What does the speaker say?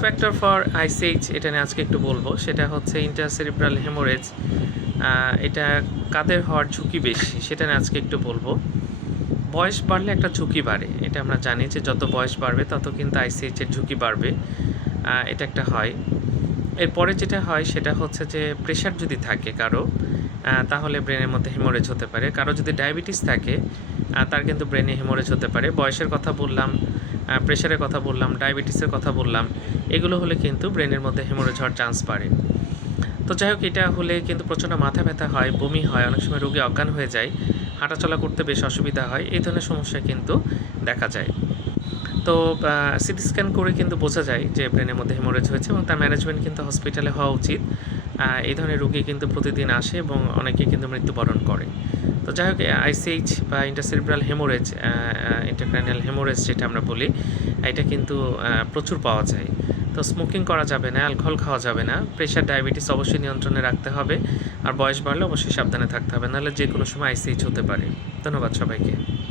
Factor for ICH এটা নিয়ে আজকে একটু বলবো, সেটা হচ্ছে ইন্টারসেরিব্রাল হেমোরেজ। এটা কাদের হওয়ার ঝুঁকি বেশি সেটা নিয়ে আজকে একটু বলবো। বয়স বাড়লে একটা ঝুঁকি বাড়ে, এটা আমরা জানি যে যত বয়স বাড়বে তত কিন্তু আইসিএইচের ঝুঁকি বাড়বে, এটা একটা হয়। এরপরে যেটা হয় সেটা হচ্ছে যে প্রেশার যদি থাকে কারো, তাহলে ব্রেনের মধ্যে হেমোরেজ হতে পারে। কারো যদি ডায়াবেটিস থাকে তার কিন্তু ব্রেনে হেমোরেজ হতে পারে। বয়সের কথা বললাম, প্রেশারের কথা বললাম, ডায়াবেটিসের কথা বললাম, এগুলো হলে কিন্তু ব্রেনের মধ্যে হেমোরেজ হওয়ার চান্স বাড়ে। তো যাই হোক, এটা হলে কিন্তু প্রচণ্ড মাথা ব্যথা হয়, বমি হয়, অনেক সময় রোগী অজ্ঞান হয়ে যায়, হাঁটাচলা করতে বেশ অসুবিধা হয়, এই ধরনের সমস্যা কিন্তু দেখা যায়। তো সিটি স্ক্যান করে কিন্তু বোঝা যায় যে ব্রেনের মধ্যে হেমোরেজ হয়েছে এবং তার ম্যানেজমেন্ট কিন্তু হসপিটালে হওয়া উচিত। এই ধরনের রোগী কিন্তু প্রতিদিন আসে এবং অনেকেই কিন্তু মৃত্যুবরণ করে। তো যাই হোক, আইসিএইচ বা ইন্টারসেরিব্রাল হেমোরেজ, ইন্টারক্রানিয়াল হেমোরেজ যেটা আমরা বলি, এটা কিন্তু প্রচুর পাওয়া যায়। তো স্মোকিং করা যাবে না, অ্যালকোহল খাওয়া যাবে না, প্রেশার ডায়াবেটিস অবশ্যই নিয়ন্ত্রণে রাখতে হবে, আর বয়স বাড়লে অবশ্যই সাবধানে থাকতে হবে, নাহলে যে কোনো সময় আইসিএইচ হতে পারে। ধন্যবাদ সবাইকে।